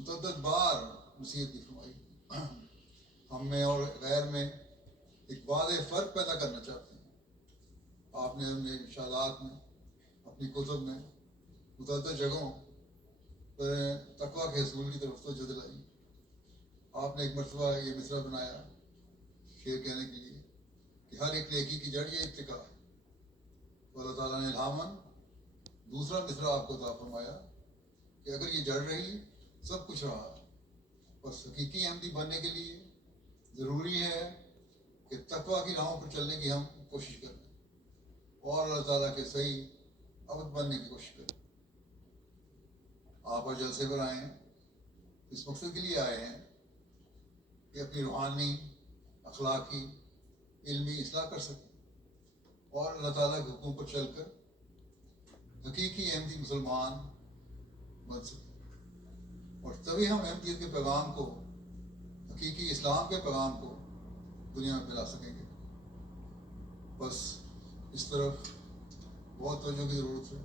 متعدد بار نصیحت کی فرمائی. ہم میں اور غیر میں ایک واضح فرق پیدا کرنا چاہتے ہیں. آپ نے اپنے ارشادات میں، اپنی کتب میں متعدد جگہوں پر تقویٰ کے حصول کی طرف توجہ دلائی. آپ نے ایک مرتبہ یہ مصرع بنایا شعر کہنے کے لیے کہ ہر ایک نیکی کی جڑ یہ اتقاء ہے. تو اللہ تعالیٰ نے الہاماً دوسرا مصرع آپ کو عطا فرمایا کہ اگر یہ جڑ رہی سب کچھ رہا. بس حقیقی احمدی بننے کے لیے ضروری ہے کہ تقویٰ کی راہوں پر چلنے کی ہم کوشش کریں اور اللہ تعالیٰ کے صحیح عبد بننے کی کوشش کریں. آپ اور جلسے پر آئے ہیں، اس مقصد کے لیے آئے ہیں کہ اپنی روحانی، اخلاقی، علمی اصلاح کر سکیں اور اللہ تعالیٰ کے حکم پر چل کر حقیقی احمدی مسلمان بن سکیں. اور تبھی ہم احمدیت کے پیغام کو، حقیقی اسلام کے پیغام کو دنیا میں پھیلا سکیں گے. بس اس طرف بہت توجہ کی ضرورت ہے.